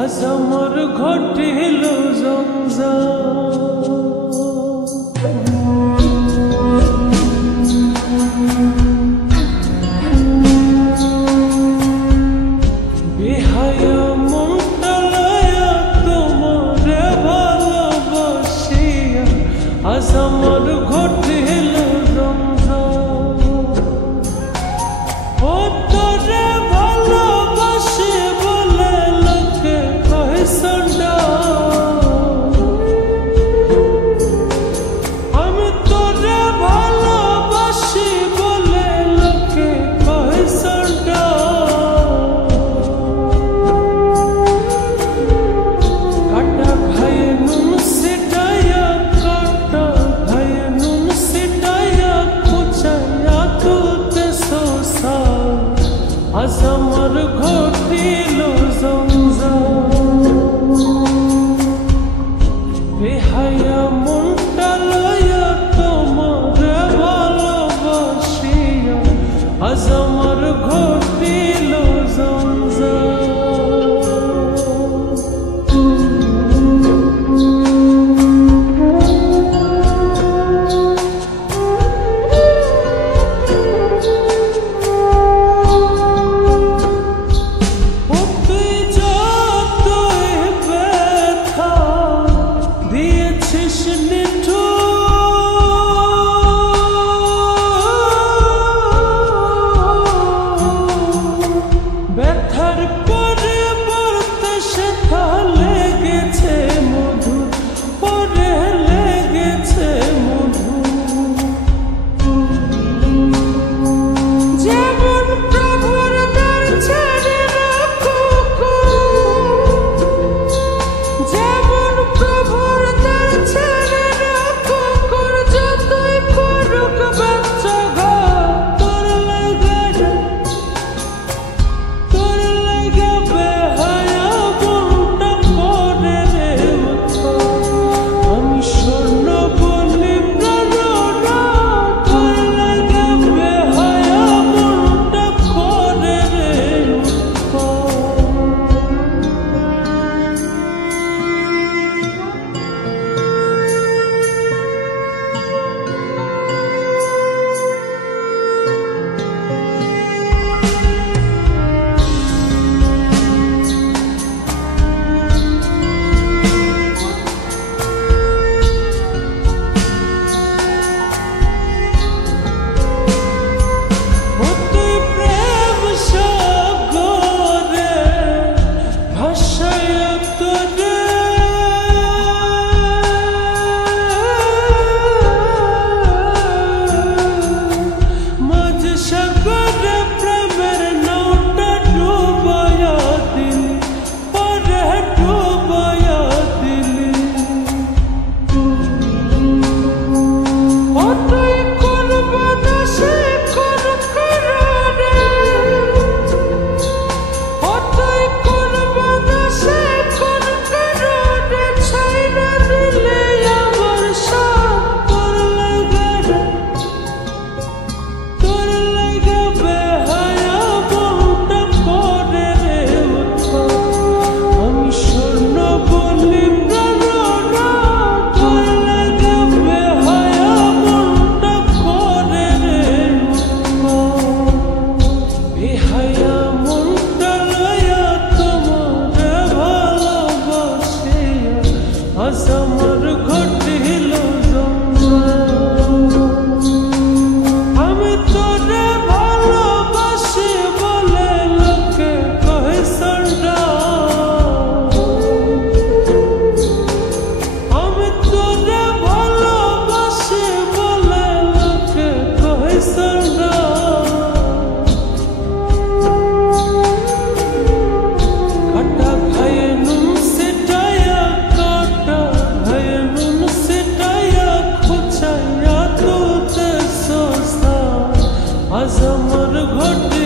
আজ আমার ঘটিল বেহায়া মনটা লইয়া তোমারে ভালোবাসিয়া আজ আমার ঘটিল আজ আমার ঘটিল বেহায়া মনটা লইয়া তোমারে ভালোবাসিয়া আজ আমার ঘটিল ব্যথার পরিবর্তে সেথা লেগেছে মধু পরে লেগেছে মধু যেমন প্রভুর দ্বার ছেড়ে যেমন প্রভুর দ্বার ছেড়ে কুকুর যতই করুক বাচ্চা তোর লাগে আজ আমার ঘটিল আমি তোরে ভালোবাসি বলে লোকে কহে সন্ডা আমি তোরে ভালোবাসি বলে লোকে কহে সন্ডা কাটা খায়ে নুন সেটায়া আজ আমার ঘটে